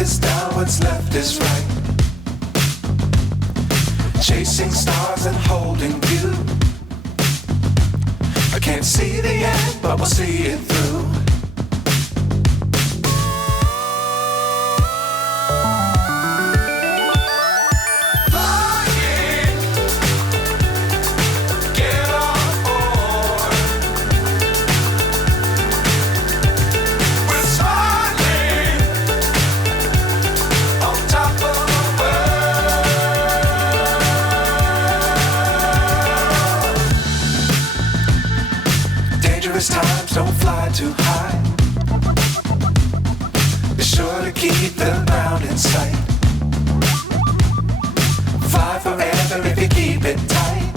is down, what's left is right. Chasing stars and holding you. I can't see the end, but we'll see it through. Times don't fly too high. Be sure to keep the ground in sight. Fly forever if you keep it tight.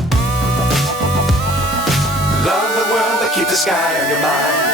Love the world, but keep the sky on your mind.